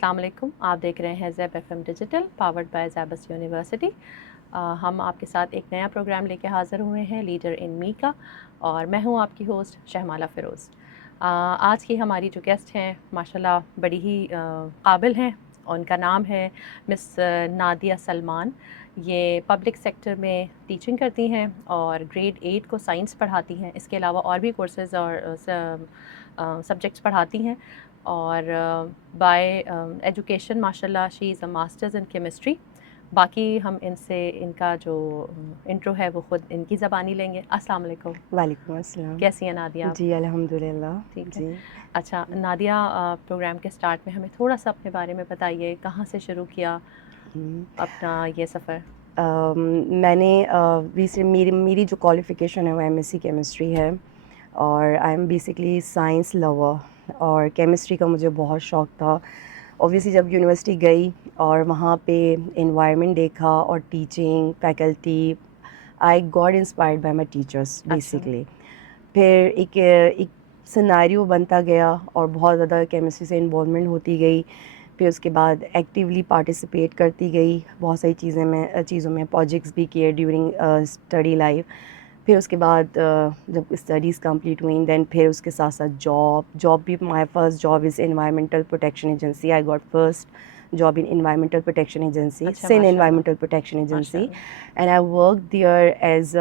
السلام علیکم. آپ دیکھ رہے ہیں زیب F M digital powered by زیبس university. ہم آپ کے ساتھ ایک نیا پروگرام لے کے حاضر ہوئے ہیں، لیڈر ان می کا، اور میں ہوں آپ کی ہوسٹ شہمالہ فیروز. آج کی ہماری جو گیسٹ ہیں ماشاءاللہ بڑی ہی قابل ہیں. ان کا نام ہے مس نادیہ سلمان. یہ پبلک سیکٹر میں ٹیچنگ کرتی ہیں اور گریڈ 8 کو سائنس پڑھاتی ہیں. اس کے علاوہ اور بھی کورسز اور سبجیکٹس پڑھاتی ہیں. اور بائی ایجوکیشن ماشاءاللہ شی از اے ماسٹرز ان کیمسٹری. باقی ہم ان سے ان کا جو انٹرو ہے وہ خود ان کی زبانی لیں گے. السلام علیکم. وعلیکم السلام. کیسی ہیں نادیہ آپ؟ جی الحمدللہ. ٹھیک ہے. جی اچھا نادیہ، پروگرام کے سٹارٹ میں ہمیں تھوڑا سا اپنے بارے میں بتائیے، کہاں سے شروع کیا اپنا یہ سفر؟ میں نے میری جو کوالیفیکیشن ہے وہ ایم ایس سی کیمسٹری ہے، اور I am basically science lover, اور کیمسٹری کا مجھے بہت شوق تھا. اوبویسلی جب یونیورسٹی گئی اور وہاں پہ انوائرمنٹ دیکھا اور teaching faculty, I got inspired by my teachers basically. پھر ایک سیناریو بنتا گیا اور بہت زیادہ کیمسٹری سے انوالومنٹ ہوتی گئی. پھر اس کے بعد ایکٹیولی پارٹیسپیٹ کرتی گئی بہت ساری چیزوں میں پروجیکٹس بھی کیے ڈیورنگ اسٹڈی لائف. پھر اس کے بعد جب اسٹڈیز کمپلیٹ ہوئیں دین پھر اس کے ساتھ ساتھ جاب بھی. My first job is environmental protection agency. I got first job in environmental protection agency, sin environmental protection agency, and I worked there as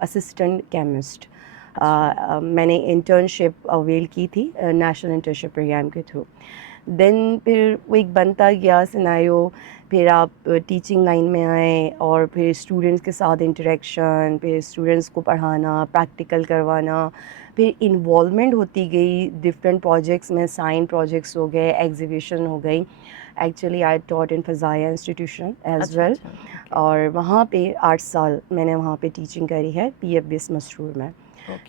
assistant chemist. میں نے انٹرنشپ اویل کی تھی نیشنل انٹرنشپ پروگرام کے through. دین پھر وہ ایک بنتا گیا سیناریو. پھر آپ ٹیچنگ لائن میں آئیں اور پھر اسٹوڈنٹس کے ساتھ انٹریکشن، پھر اسٹوڈنٹس کو پڑھانا، پریکٹیکل کروانا، پھر انوالومنٹ ہوتی گئی ڈفرینٹ پروجیکٹس میں. سائن پروجیکٹس ہو گئے، ایگزیبیشن ہو گئی. ایکچولی آئی ٹاٹ ان فضائیہ انسٹیٹیوشن ایز ویل، اور وہاں پہ 8 سال میں نے وہاں پہ ٹیچنگ کری ہے پی ایف بی ایس مسرور میں.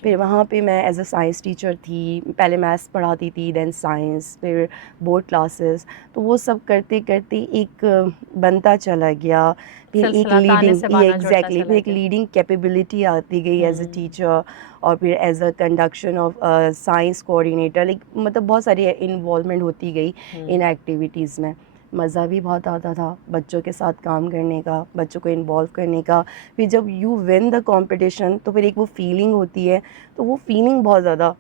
پھر وہاں پہ میں ایز اے سائنس ٹیچر تھی. پہلے میتھس پڑھاتی تھی، دین سائنس، پھر بورڈ کلاسز. تو وہ سب کرتے کرتے ایک بنتا چلا گیا. پھر ایک لیڈنگ کیپیبلٹی آتی گئی ایز اے ٹیچر، اور پھر as a conduction of science coordinator. مطلب بہت ساری انوالومنٹ ہوتی گئی ان ایکٹیویٹیز میں. مزہ بھی بہت آتا تھا بچوں کے ساتھ کام کرنے کا، بچوں کو انوالو کرنے کا. پھر جب یو ون دا کمپٹیشن تو پھر ایک وہ فیلنگ ہوتی ہے، تو وہ فیلنگ بہت زیادہ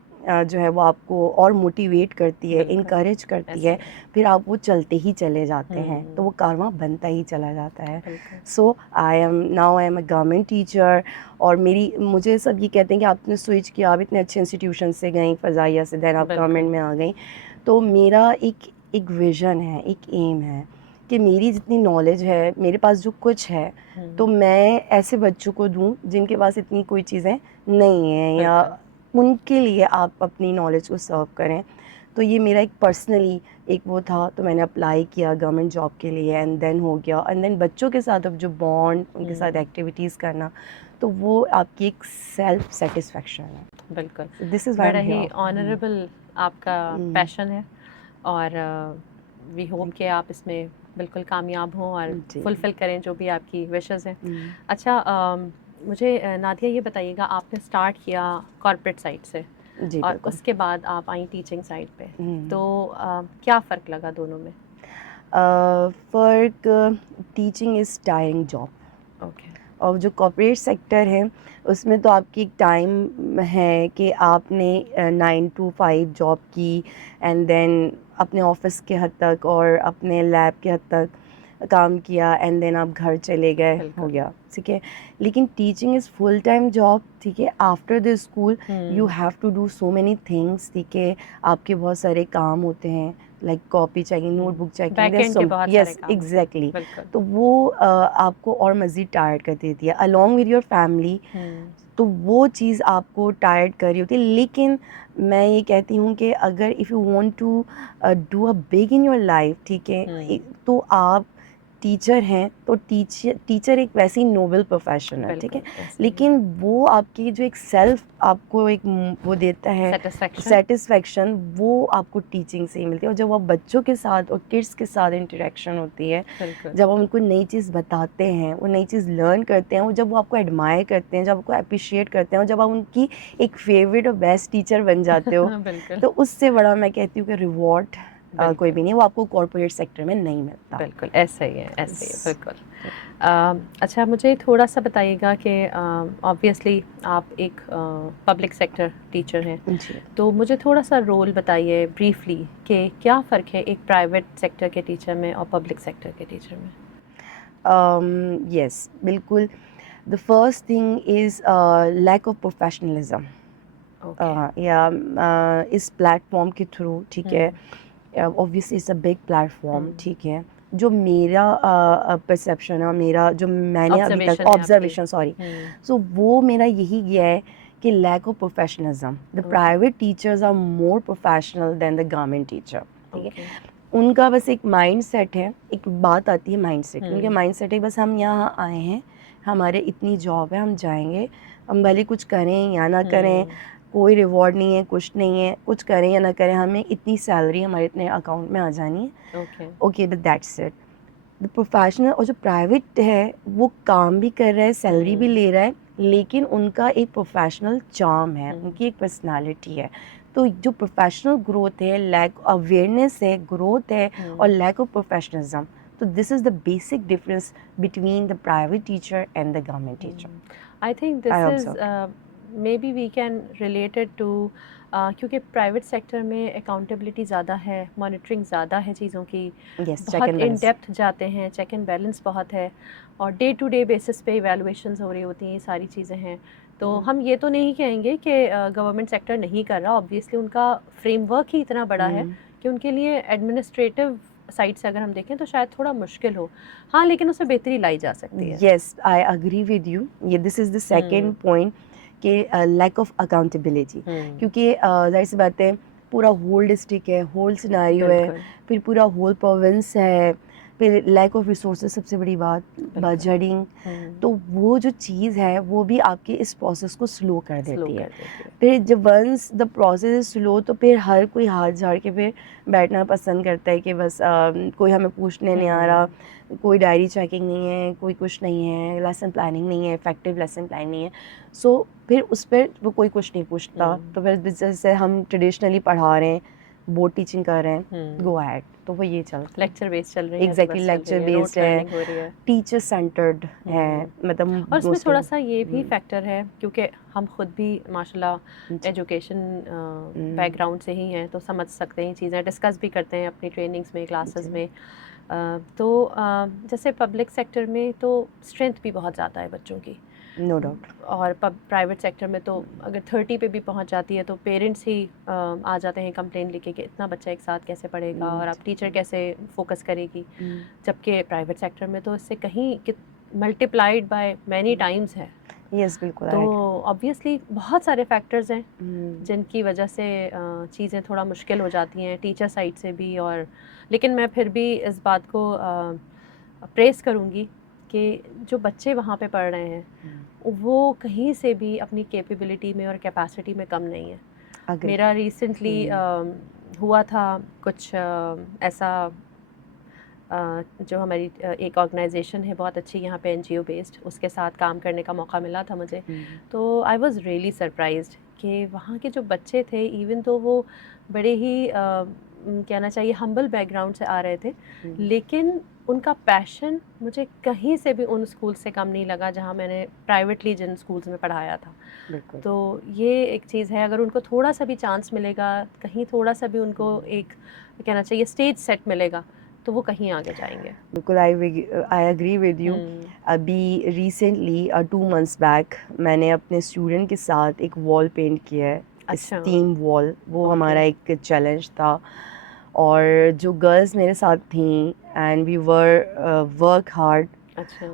جو ہے وہ آپ کو اور موٹیویٹ کرتی ہے، انکریج کرتی ہے. پھر آپ وہ چلتے ہی چلے جاتے ہیں، تو وہ کارواں بنتا ہی چلا جاتا ہے. So I am a government teacher. اور مجھے سب یہ کہتے ہیں کہ آپ نے سوئچ کیا، آپ اتنے اچھے انسٹیٹیوشن سے گئیں فضائیہ سے، دین آپ گورنمنٹ میں آ گئیں. تو میرا ایک ویژن ہے، ایک ایم ہے کہ میری جتنی نالج ہے، میرے پاس جو کچھ ہے، تو میں ایسے بچوں کو دوں جن کے پاس اتنی کوئی چیزیں نہیں ہیں، یا ان کے لیے آپ اپنی نالج کو سرو کریں. تو یہ میرا ایک پرسنلی ایک وہ تھا. تو میں نے اپلائی کیا گورنمنٹ جاب کے لیے، اینڈ دین ہو گیا. اینڈ دین بچوں کے ساتھ اب جو بانڈ، ان کے ساتھ ایکٹیویٹیز کرنا، تو وہ آپ کی ایک سیلف سیٹسفیکشن ہے. بالکل، دس از بڑا ہی آنریبل آپ کا پیشن ہے، اور وی ہوپ کہ آپ اس میں بالکل کامیاب ہوں اور فلفل کریں جو بھی آپ کی وشز ہیں. اچھا مجھے نادیہ یہ بتائیے گا، آپ نے اسٹارٹ کیا کارپوریٹ سائڈ سے اور اس کے بعد آپ آئیں ٹیچنگ سائڈ پہ، تو کیا فرق لگا دونوں میں؟ فرق، teaching is tiring job. Okay. اور جو کارپوریٹ سیکٹر ہے اس میں تو آپ کی ایک ٹائم ہے کہ آپ نے 9 to 5 جاب کی، اینڈ دین اپنے آفس کے حد تک اور اپنے لیب کے حد تک کام کیا، اینڈ دین آپ گھر چلے گئے، ہو گیا، ٹھیک ہے. لیکن teaching is full time job, ٹھیک ہے. After the school you have to do so many things, ٹھیک ہے. آپ کے بہت سارے کام ہوتے ہیں، like copy checking, notebook checking, yes exactly. تو وہ آپ کو اور مزید ٹائرڈ کر دیتی ہے along with your family. تو وہ چیز آپ کو ٹائرڈ کر رہی ہوتی ہے. لیکن میں یہ کہتی ہوں کہ اگر if you want to do a big in your life، ٹھیک ہے، تو آپ ٹیچر ہیں، تو ٹیچر ایک ویسی نوبل پروفیشن ہے، ٹھیک ہے. لیکن وہ آپ کی جو ایک سیلف آپ کو ایک وہ دیتا ہے سیٹسفیکشن، وہ آپ کو ٹیچنگ سے ہی ملتی ہے. اور جب آپ بچوں کے ساتھ اور کڈس کے ساتھ انٹریکشن ہوتی ہے، جب ہم ان کو نئی چیز بتاتے ہیں، وہ نئی چیز لرن کرتے ہیں، وہ جب وہ آپ کو ایڈمائر کرتے ہیں، جب آپ کو اپریشیٹ کرتے ہیں، اور جب آپ ان کی ایک فیوریٹ اور بیسٹ ٹیچر بن جاتے ہو، تو اس سے بڑا میں کہتی ہوں کہ ریوارڈ کوئی بھی نہیں, وہ آپ کو کارپوریٹ سیکٹر میں نہیں ملتا. بالکل ایسا ہی ہے, ایسے ہی ہے بالکل. اچھا مجھے تھوڑا سا بتائیے گا کہ آبویسلی آپ ایک پبلک سیکٹر ٹیچر ہیں, جی, تو مجھے تھوڑا سا رول بتائیے بریفلی کہ کیا فرق ہے ایک پرائیویٹ سیکٹر کے ٹیچر میں اور پبلک سیکٹر کے ٹیچر میں. یس بالکل. The first thing is lack of professionalism. یا اس پلیٹ فارم کے تھرو, ٹھیک ہے, obviously it's a big platform, ٹھیک ہے, جو میرا پرسیپشن ہے, میرا جو میں نے ابھی تک آبزرویشن, سوری, سو وہ میرا یہی گیا ہے کہ lack of professionalism. The private teachers are more professional than the government teacher, ٹھیک ہے. ان کا بس ایک مائنڈ سیٹ ہے, ایک بات آتی ہے مائنڈ سیٹ, ان کے مائنڈ سیٹ ہے بس ہم یہاں آئے ہیں, ہمارے اتنی جاب ہے, ہم جائیں گے, ہم بھلے کچھ کریں یا نہ کریں, کوئی ریوارڈ نہیں ہے, کچھ نہیں ہے, کچھ کریں یا نہ کریں, ہمیں اتنی سیلری ہمارے اتنے اکاؤنٹ میں آ جانی ہے, okay but that's it. The professional اور جو پرائیویٹ ہے وہ کام بھی کر رہا ہے, سیلری بھی لے رہا ہے, لیکن ان کا ایک پروفیشنل چارم ہے, ان کی ایک پرسنالٹی ہے. تو جو پروفیشنل گروتھ ہے, لیک اویئرنیس ہے, گروتھ ہے, اور لیک آف پروفیشنلزم, تو this is the basic difference between the private teacher and the government teacher. I think this is may be we can related to, کیونکہ private sector میں accountability زیادہ ہے, monitoring زیادہ ہے چیزوں کی, بہت ان ڈیپتھ جاتے ہیں, چیک اینڈ بیلنس بہت ہے, اور ڈے ٹو ڈے بیسس پہ ایویلویشنز ہو رہی ہوتی ہیں, یہ ساری چیزیں ہیں. تو ہم یہ تو نہیں کہیں گے کہ گورنمنٹ سیکٹر نہیں کر رہا, آبویسلی ان کا فریم ورک ہی اتنا بڑا ہے کہ ان کے لیے ایڈمنسٹریٹو سائٹ سے اگر ہم دیکھیں تو شاید تھوڑا مشکل ہو, ہاں لیکن اس میں بہتری لائی جا سکتی ہے. یس, آئی اگری ود یو. یہ دس از دا سیکنڈ پوائنٹ کہ لیک آف اکاؤنٹیبلٹی, کیونکہ ظاہر سی بات ہے پورا ہول ڈسٹرکٹ ہے, ہول سیناریو ہے, پھر پورا ہول پروونس ہے, پھر لیک آف ریسورسز سب سے بڑی بات, بجٹنگ, تو وہ جو چیز ہے وہ بھی آپ کے اس پروسیس کو سلو کر دیتی ہے. پھر جب ونس دا پروسیس از سلو تو پھر ہر کوئی ہاتھ جھاڑ کے پھر بیٹھنا پسند کرتا ہے کہ بس کوئی ہمیں پوچھنے نہیں آ رہا, کوئی ڈائری چیکنگ نہیں ہے, کوئی کچھ نہیں ہے, لیسن پلاننگ نہیں ہے, افیکٹو لیسن پلان نہیں ہے. سو پھر اس پہ وہ کوئی کچھ نہیں پوچھتا. تو پھر جیسے ہم ٹریڈیشنلی پڑھا رہے ہیں, بورڈ ٹیچنگ کر رہے ہیں, گو ایٹ, تو وہ یہ چلتا ہے, لیکچر بیس چل رہی ہے, ایگزیکٹلی لیکچر بیسڈ ہے, ٹیچر سینٹرڈ ہے, مطلب اور اس میں تھوڑا سا یہ بھی فیکٹر ہے کیونکہ ہم خود بھی ماشاء اللہ ایجوکیشن بیک گراؤنڈ سے ہی ہیں, تو سمجھ سکتے ہیں چیزیں, ڈسکس بھی کرتے ہیں اپنی ٹریننگس میں, کلاسز میں. تو جیسے پبلک سیکٹر میں تو اسٹرینتھ بھی بہت زیادہ ہے بچوں کی, نو ڈاؤٹ, اور پرائیویٹ سیکٹر میں تو اگر 30 پہ بھی پہنچ جاتی ہے تو پیرنٹس ہی آ جاتے ہیں کمپلین لے کے کہ اتنا بچہ ایک ساتھ کیسے پڑھے گا, اور اب ٹیچر کیسے فوکس کرے گی. جبکہ پرائیویٹ سیکٹر میں تو اس سے کہیں ملٹیپلائڈ بائی مینی ٹائمز ہے. یس بالکل. تو آبویسلی بہت سارے فیکٹرز ہیں جن کی وجہ سے چیزیں تھوڑا مشکل ہو جاتی ہیں ٹیچر سائڈ سے بھی. اور لیکن میں پھر بھی اس بات کو پریز کروں گی کہ جو بچے وہاں پہ پڑھ رہے ہیں وہ کہیں سے بھی اپنی کیپیبلٹی میں اور کیپیسٹی میں کم نہیں ہے. میرا ریسنٹلی ہوا تھا کچھ ایسا, جو ہماری ایک آرگنائزیشن ہے بہت اچھی یہاں پہ NGO بیسڈ, اس کے ساتھ کام کرنے کا موقع ملا تھا مجھے. تو آئی واز ریئلی سرپرائزڈ کہ وہاں کے جو بچے تھے, ایون تو وہ بڑے ہی کہنا چاہیے ہمبل بیک گراؤنڈ سے آ رہے تھے, لیکن ان کا پیشن مجھے کہیں سے بھی ان اسکول سے کم نہیں لگا جہاں میں نے پرائیویٹلی جن اسکولس میں پڑھایا تھا. تو یہ ایک چیز ہے, اگر ان کو تھوڑا سا بھی چانس ملے گا, کہیں تھوڑا سا بھی ان کو ایک کہنا چاہیے اسٹیج سیٹ ملے گا, تو وہ کہیں آگے جائیں گے. بالکل, آئی ایگری ود یو. ابھی ریسنٹلی 2 months بیک میں نے اپنے اسٹوڈنٹ کے ساتھ ایک وال پینٹ کیا ہے, اسٹیم وال. وہ ہمارا ایک چیلنج تھا, اور جو گرلز میرے ساتھ تھیں اینڈ وی ورک ہارڈ,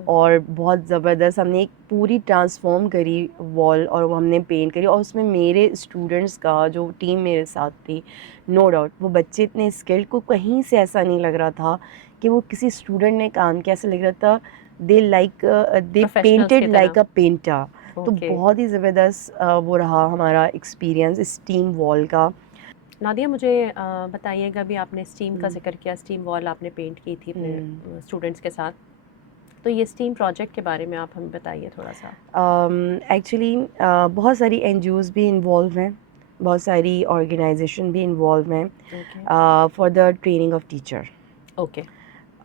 اور بہت زبردست ہم نے ایک پوری ٹرانسفارم کری وال, اور وہ ہم نے پینٹ کری. اور اس میں میرے اسٹوڈنٹس کا جو ٹیم میرے ساتھ تھی, نو ڈاؤٹ وہ بچے اتنے اسکلڈ, کو کہیں سے ایسا نہیں لگ رہا تھا کہ وہ کسی اسٹوڈنٹ نے کام کیا, ایسا لگ رہا تھا دے پینٹڈ لائک اے پینٹر. تو بہت ہی زبردست وہ رہا ہمارا ایکسپیرئنس اسٹیم وال کا. نادیہ مجھے بتائیے گا, بھی آپ نے اسٹیم کا ذکر کیا, اسٹیم وال آپ نے پینٹ کی تھی اپنے اسٹوڈنٹس کے ساتھ, تو یہ اسٹیم پروجیکٹ کے بارے میں آپ ہمیں بتائیے تھوڑا سا. ایکچولی بہت ساری NGOs بھی انوالو ہیں, بہت ساری آرگنائزیشن بھی انوالو ہیں for the training of teacher. Okay.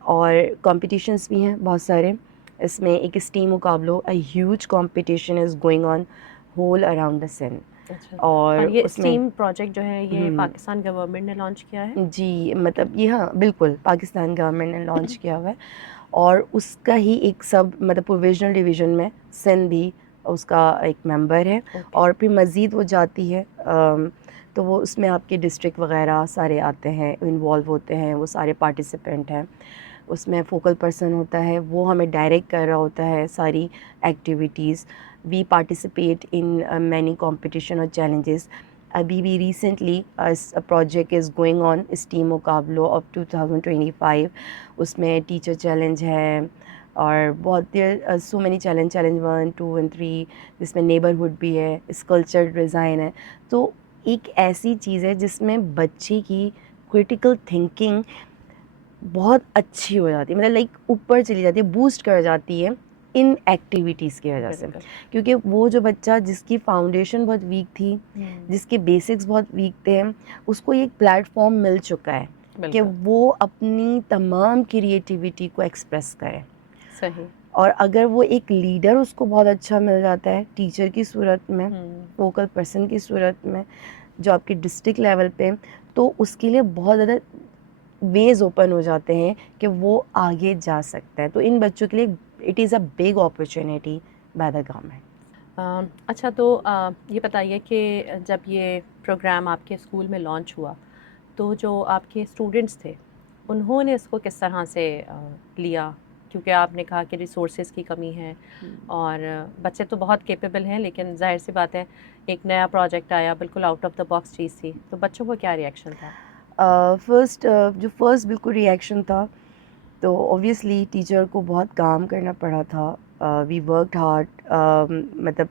اور کمپٹیشنس بھی ہیں بہت سارے. اس میں ایک اسٹیم مقابلوں a huge competition is going on whole around the scene. اور یہ اس میں اسٹیم پروجیکٹ جو ہے یہ پاکستان گورنمنٹ نے لانچ کیا ہے؟ جی مطلب یہ ہاں بالکل پاکستان گورنمنٹ نے لانچ کیا ہوا ہے, اور اس کا ہی ایک مطلب پروویژنل ڈویژن میں سندھ بھی اس کا ایک ممبر ہے. اور پھر مزید وہ جاتی ہے تو وہ اس میں آپ کے ڈسٹرکٹ وغیرہ سارے آتے ہیں, انوالو ہوتے ہیں, وہ سارے پارٹیسپینٹ ہیں. اس میں فوکل پرسن ہوتا ہے, وہ ہمیں ڈائریکٹ کر رہا ہوتا ہے ساری activities. We participate in many competition اور چیلنجز. ابھی بھی recently project is going on STEM مقابلوں آف 2025. اس میں ٹیچر چیلنج ہے اور بہت سو مینی چیلنج 1 2 and 3, جس میں نیبرہڈ بھی ہے, اسکلچر ڈیزائن ہے. تو ایک ایسی چیز ہے جس میں بچے کی کرٹیکل تھنکنگ بہت اچھی ہو جاتی ہے, مطلب لائک اوپر چلی جاتی ہے, بوسٹ کر جاتی ہے ان ایکٹیویٹیز کی وجہ سے. کیونکہ وہ جو بچہ جس کی فاؤنڈیشن بہت ویک تھی, جس کے بیسکس بہت ویک تھے, اس کو ایک پلیٹ فارم مل چکا ہے کہ وہ اپنی تمام کریٹیوٹی کو ایکسپریس کرے. صحیح. اور اگر وہ ایک لیڈر اس کو بہت اچھا مل جاتا ہے ٹیچر کی صورت میں, فوکل پرسن کی صورت میں, جو آپ کے ڈسٹرکٹ لیول پہ, تو اس کے لیے بہت زیادہ ویز اوپن ہو جاتے ہیں کہ وہ آگے جا سکتا ہے. تو ان بچوں کے لیے it is a big opportunity by the government. اچھا, تو یہ بتائیے کہ جب یہ پروگرام آپ کے اسکول میں لانچ ہوا تو جو آپ کے اسٹوڈنٹس تھے انہوں نے اس کو کس طرح سے لیا؟ کیونکہ آپ نے کہا کہ ریسورسز کی کمی ہے اور بچے تو بہت کیپیبل ہیں, لیکن ظاہر سی بات ہے ایک نیا پروجیکٹ آیا, بالکل آؤٹ آف دا باکس چیز تھی, تو بچوں کو کیا ریئیکشن تھا؟ فرسٹ بالکل ریئیکشن تھا تو اوبویسلی ٹیچر کو بہت کام کرنا پڑا تھا. وی ورکڈ ہارڈ مطلب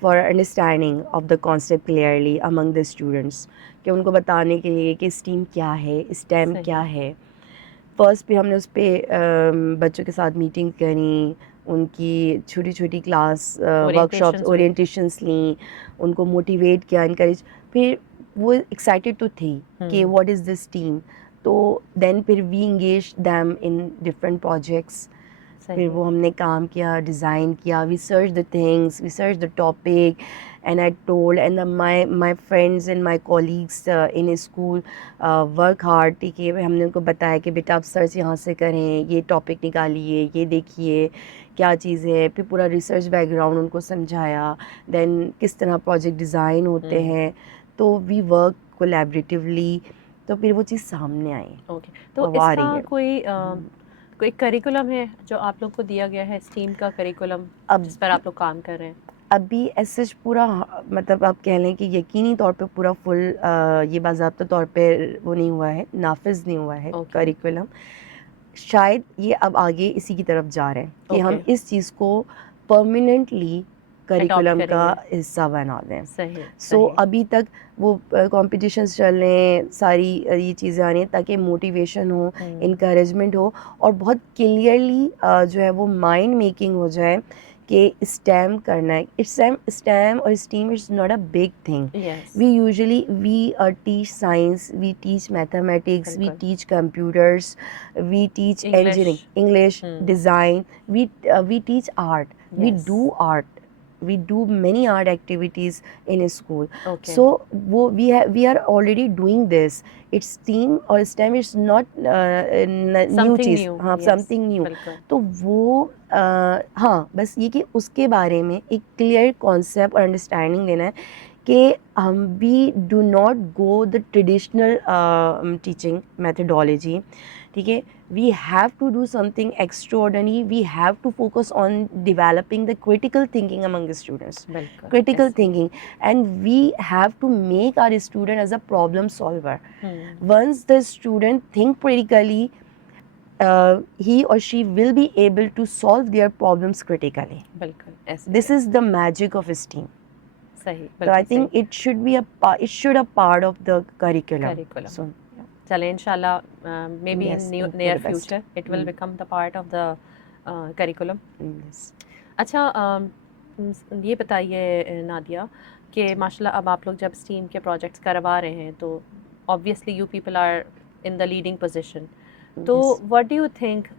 for understanding of the concept clearly Umang the students, کہ ان کو بتانے کے لیے کہ اسٹیم کیا ہے, اسٹیم کیا ہے. فرسٹ پہ ہم نے اس پہ بچوں کے ساتھ میٹنگ کریں, ان کی چھوٹی چھوٹی کلاس ورک شاپس اورینٹیشنس لیں, ان کو موٹیویٹ کیا, انکریج. پھر وہ ایکسائٹیڈ تو تھی کہ واٹ از دس ٹیم, تو دین پھر we engage them in different projects. پھر وہ ہم نے کام کیا, ڈیزائن کیا, we search the things, we search the topic, and I told and my friends and my colleagues in school work hard. ٹھیک ہے, ہم نے ان کو بتایا کہ بیٹا آپ سرچ یہاں سے کریں, یہ ٹاپک نکالیے, یہ دیکھیے کیا چیز ہے. پھر پورا ریسرچ بیک گراؤنڈ ان کو سمجھایا, دین کس طرح پروجیکٹ ڈیزائن ہوتے ہیں. تو وی ورک کولیبریٹیولی, تو پھر وہ چیز سامنے آئی. اوکے, تو اس کا کوئی کریکولم ہے جو آپ لوگ کو دیا گیا ہے, اسٹیم کا کریکولم جس پر آپ لوگ کام کر رہے ہیں؟ ابھی ایسے پورا مطلب آپ کہہ لیں کہ یقینی طور پہ پورا فل یہ باضابطہ طور پہ وہ نہیں ہوا ہے, نافذ نہیں ہوا ہے کریکولم. شاید یہ اب آگے اسی کی طرف جا رہے ہیں کہ ہم اس چیز کو پرماننٹلی کریکولم کا حصہ بنا دیں. سو ابھی تک وہ کمپٹیشنز چل رہے ہیں, ساری یہ چیزیں آ رہی ہیں تاکہ موٹیویشن ہو, انکریجمنٹ ہو, اور بہت کلیئرلی جو ہے وہ مائنڈ میکنگ ہو جائے کہ اسٹیم کرنا ہے. اسٹیم اور STEM is not a big thing. We usually teach science, we teach mathematics, we teach computers, we teach engineering, English, design, we teach art, we do art, we do many art activities in a school. So we are already doing this. It's STEAM or STEM is not new cheez, something new. تو وہ ہاں بس یہ کہ اس کے بارے میں ایک کلیئر کانسیپٹ اور انڈرسٹینڈنگ دینا ہے کہ ہم we do not go the traditional teaching methodology. ٹھیک ہے, we have to do something extraordinary. We have to focus on developing the critical thinking among the students. Critical thinking, and we have to make our student as a problem solver. Once the student think critically, he or she will be able to solve their problems critically. This is the magic of STEAM. So I think it should be a part of the curriculum. So, چلیں انشاءاللہ may be in near future it will become the part of the curriculum. اچھا, یہ بتائیے Nadia کہ ماشاءاللہ اب آپ لوگ جب اسٹیم کے پروجیکٹس کروا رہے ہیں تو obviously you people are in the leading position. تو what do you think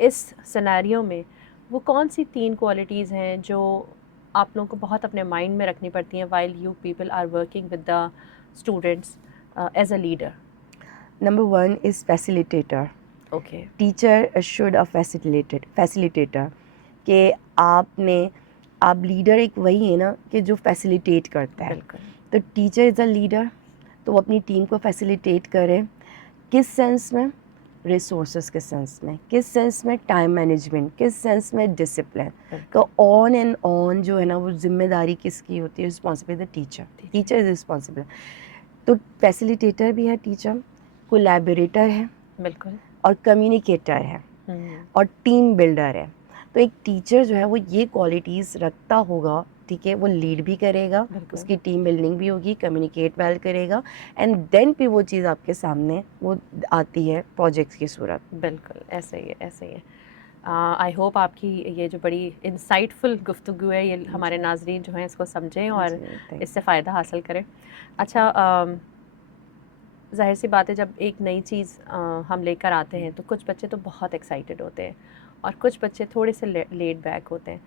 اس سینیریو میں وہ کون سی 3 کوالٹیز ہیں جو آپ لوگوں کو بہت اپنے مائنڈ میں رکھنی پڑتی ہیں while you people are working with the students as a leader? Number 1 is facilitator. Okay. Teacher should a facilitator کہ آپ لیڈر ایک وہی ہے نا کہ جو فیسیلیٹیٹ کرتا ہے. بالکل. تو ٹیچر از اے لیڈر, تو وہ اپنی ٹیم کو فیسیلیٹیٹ کرے. کس سینس میں؟ ریسورسز کے سینس میں. کس سینس میں؟ Time management. کس سینس میں؟ ڈسپلن. تو آن اینڈ آن جو ہے نا وہ ذمہ داری کس کی ہوتی ہے؟ Responsible the teacher. Teacher is responsible. تو فیسیلیٹیٹر بھی ہے ٹیچر, کولیبوریٹر ہے, بالکل, اور کمیونیکیٹر ہے, اور ٹیم بلڈر ہے. تو ایک ٹیچر جو ہے وہ یہ کوالٹیز رکھتا ہوگا, ٹھیک ہے, وہ لیڈ بھی کرے گا, اس کی ٹیم بلڈنگ بھی ہوگی, کمیونیکیٹ ویل کرے گا, اینڈ دین پھر وہ چیز آپ کے سامنے وہ آتی ہے پروجیکٹس کی صورت. بالکل ایسے ہی ہے, ایسے ہی ہے. آئی ہوپ آپ کی یہ جو بڑی انسائٹ فل گفتگو ہے یہ ہمارے ناظرین جو ہیں اس کو سمجھیں اور اس سے فائدہ حاصل کریں. اچھا, ظاہر سی بات ہے جب ایک نئی چیز ہم لے کر آتے ہیں تو کچھ بچے تو بہت ایکسائٹیڈ ہوتے ہیں اور کچھ بچے تھوڑے سے لیٹ بیک ہوتے ہیں.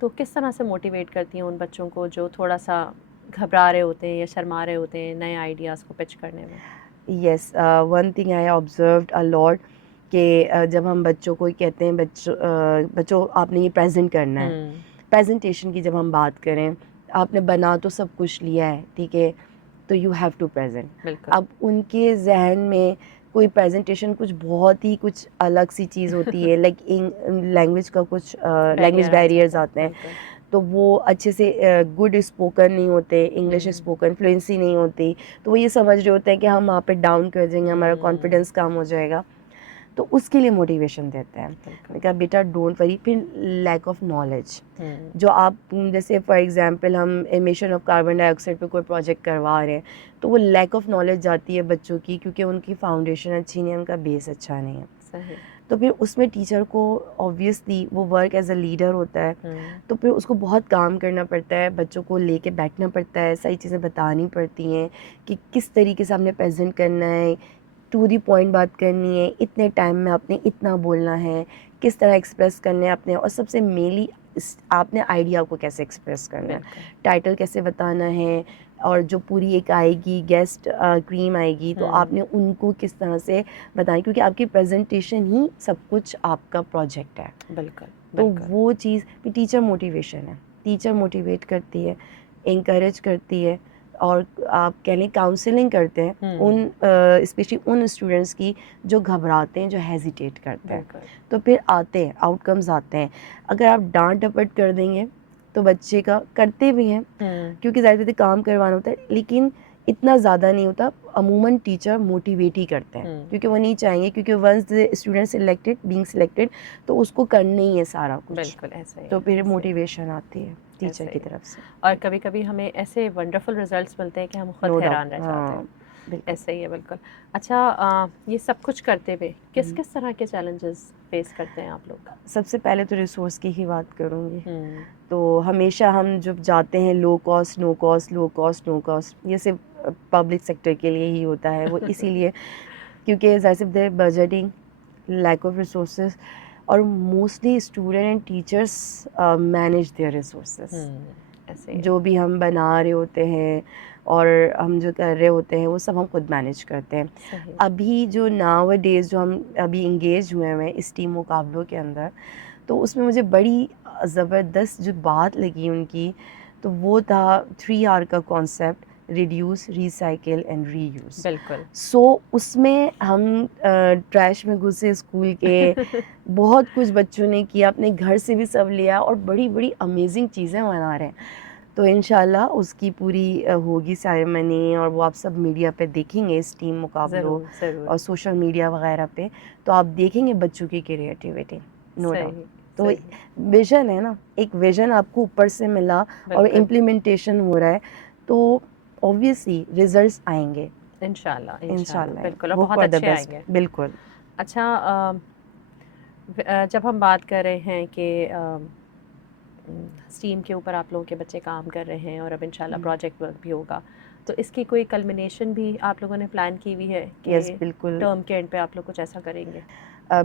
تو کس طرح سے موٹیویٹ کرتی ہیں ان بچوں کو جو تھوڑا سا گھبرا رہے ہوتے ہیں یا شرما رہے ہوتے ہیں نئے آئیڈیاز کو پچ کرنے میں؟ یس, ون تھنگ آئی آبزروڈ اے لاٹ کہ جب ہم بچوں کو کہتے ہیں بچوں آپ نے یہ پریزنٹ کرنا ہے, پریزنٹیشن کی جب ہم بات کریں, آپ نے بنا تو سب کچھ لیا ہے, ٹھیک ہے, تو یو ہیو ٹو پریزنٹ. اب ان کے ذہن میں کوئی پریزنٹیشن کچھ بہت ہی کچھ الگ سی چیز ہوتی ہے, لائک لینگویج کا کچھ لینگویج بیریئرز آتے ہیں, تو وہ اچھے سے گڈ اسپوکن نہیں ہوتے, انگلش اسپوکن فلوئنسی نہیں ہوتی, تو وہ یہ سمجھ رہے ہوتے ہیں کہ ہم وہاں پہ ڈاؤن کر جائیں گے, ہمارا کانفیڈینس کم ہو جائے گا. تو اس کے لیے موٹیویشن دیتے ہیں کہ بیٹا ڈونٹ وری. پھر لیک آف نالج, جو آپ جیسے فار ایگزامپل ہم emission of carbon dye oxide پہ کوئی پروجیکٹ کروا رہے ہیں, تو وہ لیک آف نالج جاتی ہے بچوں کی, کیونکہ ان کی فاؤنڈیشن اچھی نہیں ہے, ان کا بیس اچھا نہیں ہے. صحیح. تو پھر اس میں ٹیچر کو آبویسلی وہ ورک ایز اے لیڈر ہوتا ہے, تو پھر اس کو بہت کام کرنا پڑتا ہے, بچوں کو لے کے بیٹھنا پڑتا ہے, ساری چیزیں بتانی پڑتی ہیں کہ کس طریقے سے آپ نے پریزنٹ کرنا ہے, ٹو دی پوائنٹ بات کرنی ہے, اتنے ٹائم میں آپ نے اتنا بولنا ہے, کس طرح ایکسپریس کرنے ہیں اپنے, اور سب سے مینلی آپ نے آئیڈیا کو کیسے ایکسپریس کرنا ہے, ٹائٹل کیسے بتانا ہے, اور جو پوری ایک آئے گی گیسٹ کریم آئے گی تو آپ نے ان کو کس طرح سے بتائیں, کیونکہ آپ کی پریزنٹیشن ہی سب کچھ آپ کا پروجیکٹ ہے. بالکل. تو وہ چیز ٹیچر موٹیویشن ہے, ٹیچر موٹیویٹ کرتی ہے, انکریج کرتی ہے, اور آپ کہہ لیں کاؤنسلنگ کرتے ہیں ان اسپیشلی ان اسٹوڈنٹس کی جو گھبراتے ہیں, جو ہیزیٹیٹ کرتے ہیں. تو پھر آتے ہیں آؤٹ کمز آتے ہیں. اگر آپ ڈانٹ ڈپٹ کر دیں گے تو بچے کا کرتے بھی ہیں, کیونکہ ظاہر بات کام کروانا ہوتا ہے, لیکن اتنا زیادہ نہیں ہوتا. عموماً ٹیچر موٹیویٹ ہی کرتے ہیں, کیونکہ وہ نہیں چاہیں گے, کیونکہ ونس اسٹوڈنٹ بینگ سلیکٹڈ تو اس کو کرنا ہی ہے سارا کچھ. بالکل ایسا ہی. تو پھر موٹیویشن آتی ہے ٹیچر کی طرف سے, اور کبھی کبھی ہمیں ایسے ونڈرفل ریزلٹس ملتے ہیں کہ ہم خود حیران رہ جاتے ہیں. ایسا ہی ہے. بالکل. اچھا, یہ سب کچھ کرتے ہوئے کس کس طرح کے چیلنجز فیس کرتے ہیں آپ لوگ؟ سب سے پہلے تو ریسورس کی ہی بات کروں گی. تو ہمیشہ ہم جب جاتے ہیں لو کاسٹ نو کاسٹ, لو کاسٹ نو کاسٹ, یہ صرف پبلک سیکٹر کے لیے ہی ہوتا ہے. وہ اسی لیے کیونکہ ظاہر سی their budgeting, lack of resources, اور mostly student and teachers manage their resources. جو بھی ہم بنا رہے ہوتے ہیں اور ہم جو کر رہے ہوتے ہیں وہ سب ہم خود مینیج کرتے ہیں. ابھی جو ناؤ ڈیز جو ہم ابھی انگیج ہوئے ہیں اس ٹیم مقابلوں کے اندر, تو اس میں مجھے بڑی زبردست جو بات لگی ان کی, تو وہ تھا 3R کا concept, reduce, recycle and reuse. بالکل. سو اس میں ہم ٹریش میں گھسے اسکول کے, بہت کچھ بچوں نے کیا, اپنے گھر سے بھی سب لیا, اور بڑی بڑی امیزنگ چیزیں بنا رہے ہیں. تو انشاءاللہ اس کی پوری ہوگی سیریمنی, اور وہ آپ سب میڈیا پہ دیکھیں گے اس ٹیم مقابلوں اور سوشل میڈیا وغیرہ پہ, تو آپ دیکھیں گے بچوں کی کریٹیوٹی. No doubt. تو ویژن ہے نا, ایک ویژن آپ کو اوپر سے ملا اور امپلیمنٹیشن ہو رہا ہے, تو اوبویسلی ریزلٹس آئیں گے انشاءاللہ. انشاءاللہ, بالکل, اور بہت اچھے آئیں گے. بالکل. اچھا, جب ہم بات کر رہے ہیں کہ اسٹیم کے اوپر آپ لوگوں کے بچے کام کر رہے ہیں اور اب انشاءاللہ پروجیکٹ ورک بھی ہوگا, تو اس کی کوئی کلمنیشن بھی آپ لوگوں نے پلان کی ہوئی ہے کہ یس بالکل ٹرم کے اینڈ پہ آپ لوگ کچھ ایسا کریں گے؟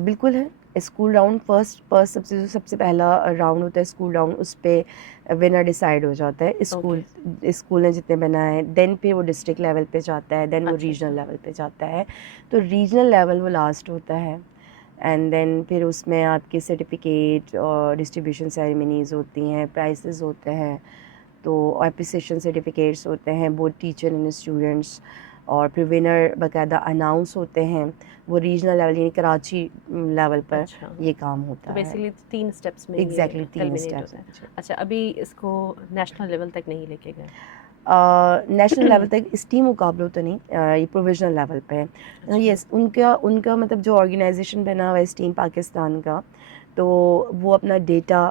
بالکل ہے. اسکول راؤنڈ فرسٹ سب سے پہلا راؤنڈ ہوتا ہے اسکول راؤنڈ, اس پہ ونر ڈیسائیڈ ہو جاتا ہے. اسکول نے جتنے بنائے دین پھر وہ ڈسٹرکٹ لیول پہ جاتا ہے, دین وہ ریجنل لیول پہ جاتا ہے. تو ریجنل لیول وہ لاسٹ ہوتا ہے, اینڈ دین پھر اس میں آپ کے سرٹیفکیٹ اور ڈسٹریبیوشن سیریمنیز ہوتی ہیں, پرائزز ہوتے ہیں, تو اپریسیشن سرٹیفکیٹس ہوتے ہیں بوتھ ٹیچر اینڈ اسٹوڈنٹس, اور پھر ونر باقاعدہ اناؤنس ہوتے ہیں. وہ ریجنل لیول یعنی کراچی لیول پر یہ کام تو ہوتا ہے. بیسیکلی 3 اسٹیپس میں ایگزیکٹلی یہ 3 کلمینیٹ ہوتا ہے. اسٹیپس. اچھا, ابھی اس کو نیشنل لیول تک نہیں لے کے گئے؟ نیشنل لیول تک اسٹیم مقابلوں تو نہیں, یہ پروویژنل لیول پہ ہے. یس, ان کا مطلب جو آرگنائزیشن بنا ہوا ہے اسٹیم پاکستان کا, تو وہ اپنا ڈیٹا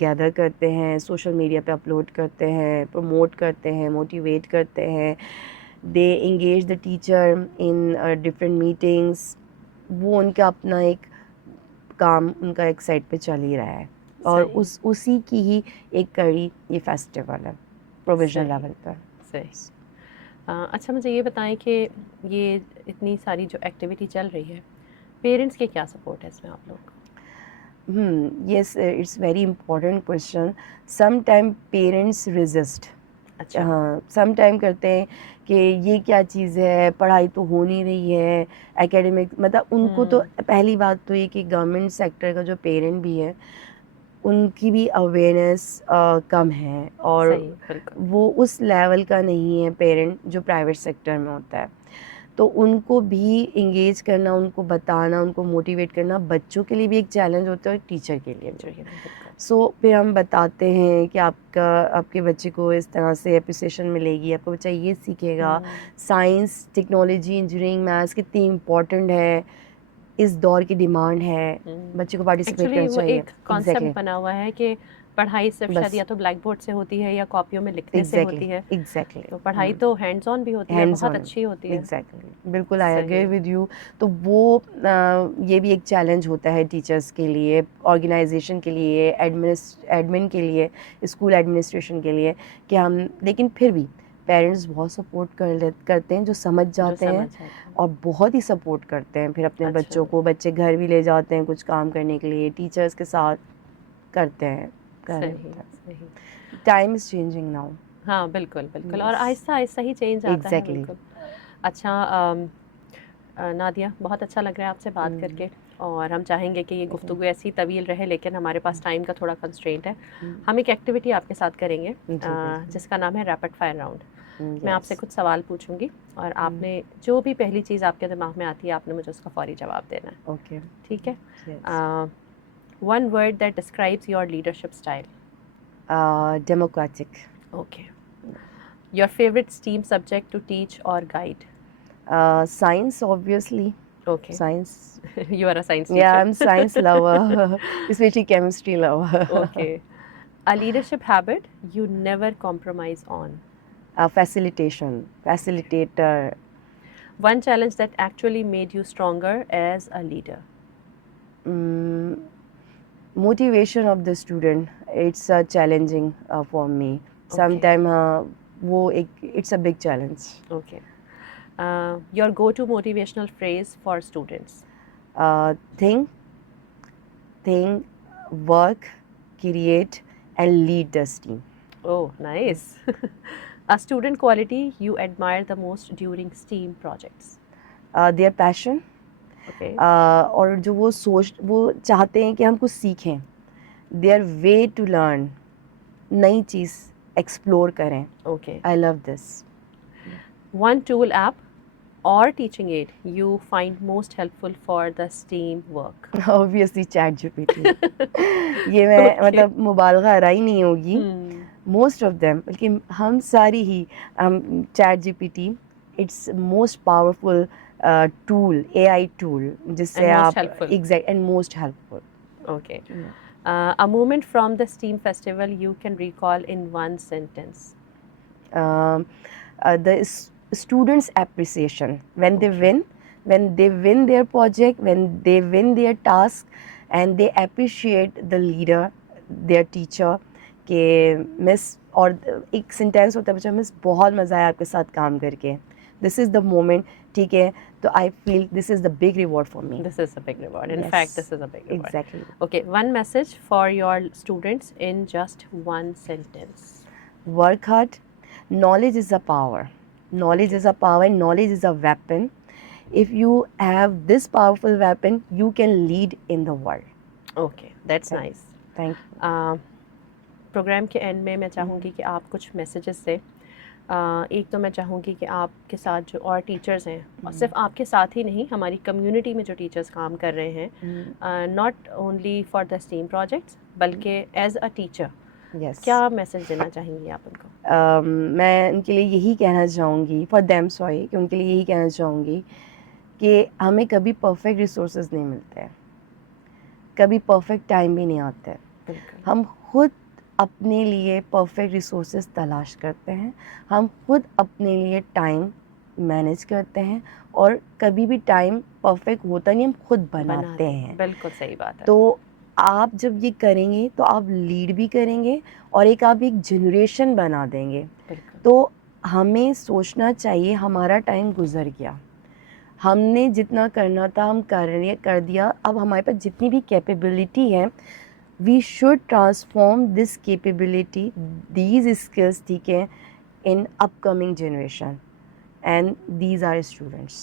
گیدر کرتے ہیں, سوشل میڈیا پہ اپلوڈ کرتے ہیں, پروموٹ کرتے ہیں, موٹیویٹ کرتے ہیں. They engage the teacher in different meetings. وہ ان کا اپنا ایک کام ان کا ایک سائڈ پہ چل ہی رہا ہے, اور اسی کی ہی ایک کڑی یہ فیسٹیول ہے پروویژنل لیول پر. صحیح. اچھا, مجھے یہ بتائیں کہ یہ اتنی ساری جو ایکٹیویٹی چل رہی ہے, پیرنٹس کے کیا سپورٹ ہے اس میں آپ لوگ؟ Yes, it's very important question. Some time parents resist. ہاں, سم ٹائم کرتے ہیں کہ یہ کیا چیز ہے, پڑھائی تو ہو نہیں رہی ہے, اکیڈمک, مطلب ان کو تو پہلی بات تو یہ کہ گورنمنٹ سیکٹر کا جو پیرنٹ بھی ہے ان کی بھی اویئرنیس کم ہے, اور وہ اس لیول کا نہیں ہے پیرنٹ جو پرائیویٹ سیکٹر میں ہوتا ہے. تو ان کو بھی انگیج کرنا, ان کو بتانا, ان کو موٹیویٹ کرنا بچوں کے لیے بھی ایک چیلنج ہوتا ہے اور ٹیچر کے لیے بھی. سو پھر ہم بتاتے ہیں کہ آپ کے بچے کو اس طرح سے اپریسیشن ملے گی, آپ کا بچہ یہ سیکھے گا, سائنس, ٹیکنالوجی, انجینئرنگ, میتھس کتنی امپورٹنٹ ہے, اس دور کی ڈیمانڈ ہے, بچے کو پارٹیسپیٹ کرنا چاہیے. ایک کانسیپٹ بنا ہوا ہے کہ پڑھائی صرف شاید یا تو بلیک بورڈ سے ہوتی ہے یا کاپیوں میں لکھنے سے ہوتی ہے. تو پڑھائی تو ہینڈز آن بھی ہوتی ہے, بہت اچھی ہوتی ہے. ایگزیکٹلی, بالکل, آئی ایگری ود یو. تو وہ یہ بھی ایک چیلنج ہوتا ہے ٹیچرس کے لیے, آرگنائزیشن کے لیے, ایڈمن کے لیے, اسکول ایڈمنسٹریشن کے لیے, کہ ہم, لیکن پھر بھی پیرنٹس بہت سپورٹ کرتے ہیں, جو سمجھ جاتے ہیں اور بہت ہی سپورٹ کرتے ہیں پھر اپنے بچوں کو. بچے گھر بھی لے جاتے ہیں کچھ کام کرنے کے لیے, ٹیچرس کے ساتھ کرتے ہیں. Time is changing now. ہاں بالکل بالکل, اور آہستہ آہستہ ہی چینج آتا ہے. بالکل. اچھا نادیہ, بہت اچھا لگ رہا ہے آپ سے بات کر کے, اور ہم چاہیں گے کہ یہ گفتگو ایسی طویل رہے, لیکن ہمارے پاس ٹائم کا تھوڑا کنسٹرینٹ ہے. ہم ایک ایکٹیویٹی آپ کے ساتھ کریں گے جس کا نام ہے ریپڈ فائر راؤنڈ. میں آپ سے کچھ سوال پوچھوں گی, اور آپ نے جو بھی پہلی چیز آپ کے دماغ میں آتی ہے آپ نے مجھے اس کا فوری جواب دینا ہے. اوکے, ٹھیک ہے. One word that describes your leadership style. Democratic. Okay. Your favourite STEM subject to teach اور guide. Science, obviously. Okay. Science. You are a science teacher. Yeah, I'm science lover, especially chemistry lover. Okay. A leadership habit you never compromise on. Facilitator. One challenge that actually made you stronger as a leader. Motivation of the student. It's challenging for me. Sometimes it's a big challenge. Okay. Your go-to motivational phrase for students. Think, work, create, and lead the team. Oh, nice. A student quality you admire the most during STEAM projects. Their passion. Okay. اور جو وہ چاہتے ہیں کہ ہم کچھ سیکھیں. Their way to learn. نئی چیز ایکسپلور کریں. Okay. I love this. One tool, app or teaching aid you find most helpful for the STEAM work. Obviously ChatGPT. یہ میں مطلب مبالغہ آرائی نہیں ہوگی. موسٹ آف دیم, بلکہ ہم ساری ہی ChatGPT, it's most powerful tool, AI tool, جس سے آپ exact and most helpful. Okay. A moment from the STEAM festival you can recall in one sentence. The students' appreciation when they win their project, when they win their task, and they appreciate the leader, their teacher, کہ مس، اور ایک sentence ہوتا ہے بچہ مس بہت مزہ آیا آپ کے ساتھ کام کر کے، دس از دا مومنٹ. ٹھیک ہے، تو I feel this is the big reward for me. This is a big reward. In Yes, fact, this is a big reward. exactly. Okay, one message for your students in just one sentence. Work hard. Knowledge is a power. Knowledge is a power. Knowledge is a weapon. If you have this powerful weapon, you can lead in the world. Okay, that's nice. Thank you. Program کے end میں چاہوں گی کہ آپ کچھ messages دیں. ایک تو میں چاہوں گی کہ آپ کے ساتھ جو اور ٹیچرز ہیں، اور صرف آپ کے ساتھ ہی نہیں، ہماری کمیونٹی میں جو ٹیچرز کام کر رہے ہیں، not only for the STEM projects بلکہ ایز اے ٹیچر، کیا میسیج دینا چاہیں گی آپ ان کو؟ میں ان کے لیے یہی کہنا چاہوں گی، فار دیم سوری، کہ ان کے لیے یہی کہنا چاہوں گی کہ ہمیں کبھی پرفیکٹ ریسورسز نہیں ملتے ہیں، کبھی پرفیکٹ ٹائم بھی نہیں آتا ہے. ہم خود اپنے لیے پرفیکٹ ریسورسز تلاش کرتے ہیں، ہم خود اپنے لیے ٹائم مینیج کرتے ہیں، اور کبھی بھی ٹائم پرفیکٹ ہوتا نہیں، ہم خود بناتے ہیں. بالکل صحیح بات ہے. تو آپ جب یہ کریں گے تو آپ لیڈ بھی کریں گے، اور آپ ایک جنریشن بنا دیں گے. تو ہمیں سوچنا چاہیے ہمارا ٹائم گزر گیا، ہم نے جتنا کرنا تھا ہم کر دیا. اب ہمارے پاس جتنی بھی کیپیبلٹی ہے، we should transform this capability, these skills, ٹھیک ہے، in upcoming generation, and these are students.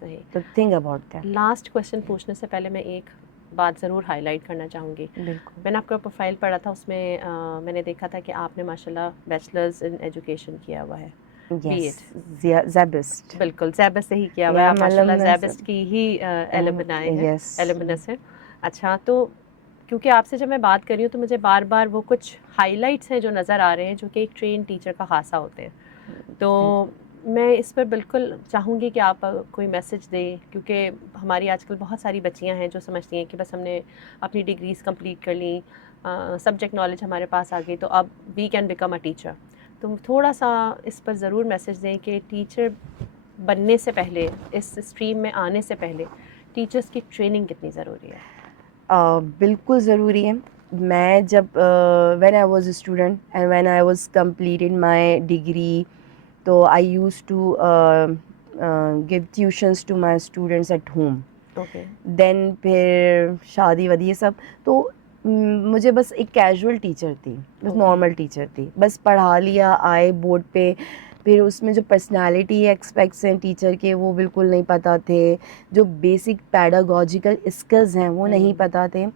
صحیح. تو think about that. Last question پوچھنے سے پہلے میں ایک بات ضرور ہائی لائٹ کرنا چاہوں گی. بالکل. میں نے آپ کا پروفائل پڑھا تھا، اس میں میں نے دیکھا تھا کہ آپ نے ماشاء اللہ بیچلرز ان ایجوکیشن کیا ہوا ہے. زیبسٹ. بالکل زیبس سے ہی کیا ہوا ہے آپ ماشاء اللہ، زیبسٹ کی ہی ایلومنائی ہیں. اچھا، تو کیونکہ آپ سے جب میں بات کر رہی ہوں تو مجھے بار بار وہ کچھ ہائی لائٹس ہیں جو نظر آ رہے ہیں، جو کہ ایک ٹرین ٹیچر کا خاصہ ہوتے ہیں. تو میں اس پر بالکل چاہوں گی کہ آپ کوئی میسیج دیں، کیونکہ ہماری آج کل بہت ساری بچیاں ہیں جو سمجھتی ہیں کہ بس ہم نے اپنی ڈگریز کمپلیٹ کر لیں، سبجیکٹ نالج ہمارے پاس آ گئی، تو اب we can become a teacher. تو تھوڑا سا اس پر ضرور میسیج دیں کہ ٹیچر بننے سے پہلے، اس اسٹریم میں آنے سے پہلے ٹیچرس کی ٹریننگ کتنی ضروری ہے؟ بالکل ضروری ہے. میں جب when I was a student and when I was completed my degree, تو I use to give tuitions to my students at home. Okay. Then پھر شادی ودی یہ سب، تو مجھے بس ایک کیجول ٹیچر تھی، بس نارمل ٹیچر تھی، بس پڑھا لیا، آئے بورڈ پہ. پھر اس میں جو پرسنالٹی ایکسپیکٹس ہیں ٹیچر کے وہ بالکل نہیں پتہ تھے، جو بیسک پیڈاگوجیکل اسکلز ہیں وہ نہیں پتہ تھے.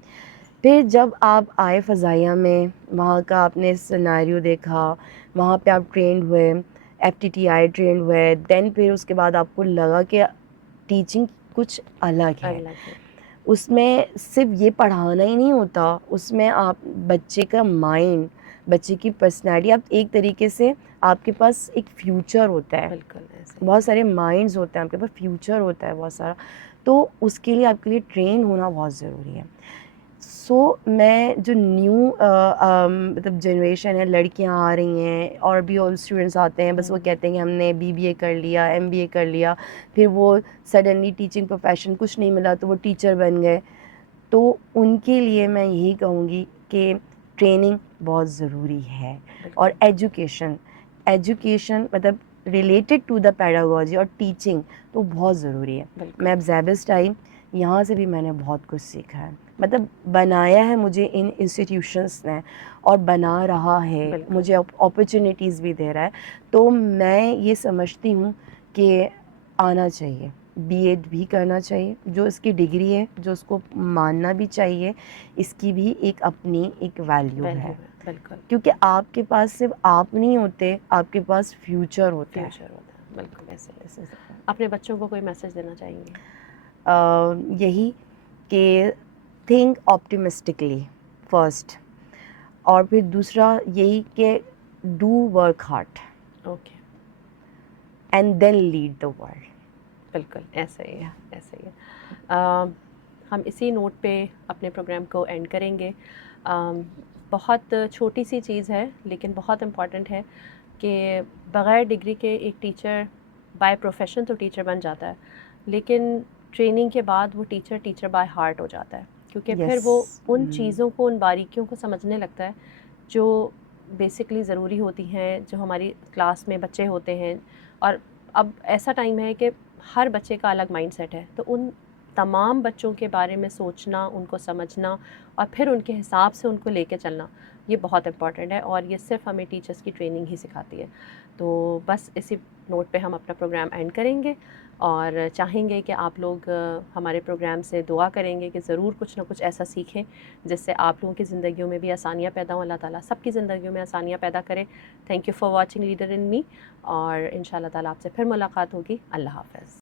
پھر جب آپ آئے فضائیہ میں، وہاں کا آپ نے سیناریو دیکھا، وہاں پہ آپ ٹرینڈ ہوئے، F T T I trained ہوئے، دین پھر اس کے بعد آپ کو لگا کہ ٹیچنگ کچھ الگ ہے. اس میں صرف یہ پڑھانا ہی نہیں ہوتا، اس میں آپ بچے کا مائنڈ، بچے کی پرسنالٹی، آپ ایک طریقے سے آپ کے پاس ایک فیوچر ہوتا ہے. بالکل بہت سارے مائنڈز ہوتے ہیں آپ کے پاس، فیوچر ہوتا ہے بہت سارا. تو اس کے لیے آپ کے لیے ٹرین ہونا بہت ضروری ہے. سو میں جو نیو مطلب جنریشن ہے، لڑکیاں آ رہی ہیں اور بھی اور اسٹوڈنٹس آتے ہیں، بس وہ کہتے ہیں کہ ہم نے BBA کر لیا، MBA کر لیا، پھر وہ سڈنلی ٹیچنگ پروفیشن کچھ نہیں ملا تو وہ ٹیچر بن گئے. تو ان کے لیے میں یہی کہوں گی کہ ٹریننگ بہت ضروری ہے، اور ایجوکیشن مطلب ریلیٹڈ ٹو دا پیڈاگوجی اور ٹیچنگ تو بہت ضروری ہے. میں اب زیبسٹ آئی، یہاں سے بھی میں نے بہت کچھ سیکھا ہے، مطلب بنایا ہے مجھے ان انسٹیٹیوشنس نے، اور بنا رہا ہے، مجھے اپرچونیٹیز بھی دے رہا ہے. تو میں یہ سمجھتی ہوں کہ آنا چاہیے، BEd بھی کرنا چاہیے، جو اس کی ڈگری ہے، جو اس کو ماننا بھی چاہیے، اس کی بھی ایک اپنی ایک ویلیو ہے. بالکل، کیونکہ آپ کے پاس صرف آپ نہیں ہوتے، آپ کے پاس فیوچر ہوتا ہے. بالکل ایسے. اپنے بچوں کو کوئی میسیج دینا چاہیں گے؟ یہی کہ تھنک آپٹیمسٹکلی فرسٹ، اور پھر دوسرا یہی کہ do work hard. Okay. And then lead the world. بالکل ایسا ہی ہے. ہم اسی نوٹ پہ اپنے پروگرام کو اینڈ کریں گے. بہت چھوٹی سی چیز ہے لیکن بہت امپورٹنٹ ہے کہ بغیر ڈگری کے ایک ٹیچر بائی پروفیشن تو ٹیچر بن جاتا ہے، لیکن ٹریننگ کے بعد وہ ٹیچر بائی ہارٹ ہو جاتا ہے، کیونکہ پھر وہ ان چیزوں کو، ان باریکیوں کو سمجھنے لگتا ہے جو بیسکلی ضروری ہوتی ہیں، جو ہماری کلاس میں بچے ہوتے ہیں. اور اب ایسا ٹائم ہے کہ ہر بچے کا الگ مائنڈ سیٹ ہے، تو ان تمام بچوں کے بارے میں سوچنا، ان کو سمجھنا اور پھر ان کے حساب سے ان کو لے کے چلنا، یہ بہت امپورٹنٹ ہے. اور یہ صرف ہمیں ٹیچرس کی ٹریننگ ہی سکھاتی ہے. تو بس اسی نوٹ پہ ہم اپنا پروگرام اینڈ کریں گے، اور چاہیں گے کہ آپ لوگ ہمارے پروگرام سے دعا کریں گے کہ ضرور کچھ نہ کچھ ایسا سیکھیں جس سے آپ لوگوں کی زندگیوں میں بھی آسانیاں پیدا ہوں. اللہ تعالیٰ سب کی زندگیوں میں آسانیاں پیدا کرے. Thank you for watching leader in me, اور ان شاء اللہ تعالیٰ آپ سے پھر ملاقات ہوگی. اللہ حافظ.